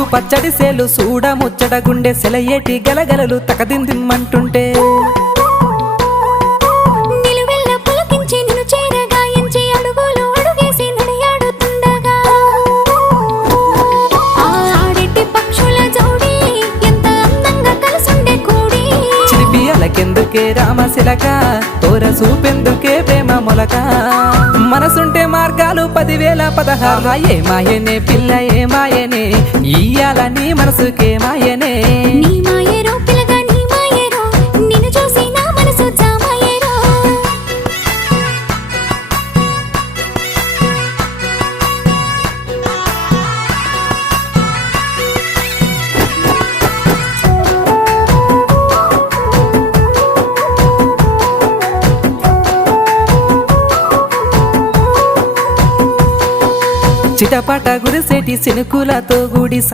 ముద్దు పచ్చడి సేలు సూడ ముచ్చట గుండె సెలయేటి గలగలలు తకదిందిమ్మంటుంటే నిలువెల్ల పులకించి నిన్ను చేరగాయించి అడుగులు అడుగేసి నడియాడుతుండగా ఆడెట్టి పక్షుల జోడి ఎంత అందంగా కలుసుండే కూడి చిలిపి అలకెందుకే రామశిలక తోర చూపెందుకే ప్రేమ మొలక మనసుంటే మార్గాలు 10,016 ఏ మాయనే పిల్ల ఏ మాయనే ఇయ్యాల నీ మనసుకే మాయనే నీ మాయేరో పిల్లగా నీ మాయేరో నిన్ను చూసి నా మనసు జామాయేరో చిటపట గురిసేటి సినుకులతో గుడి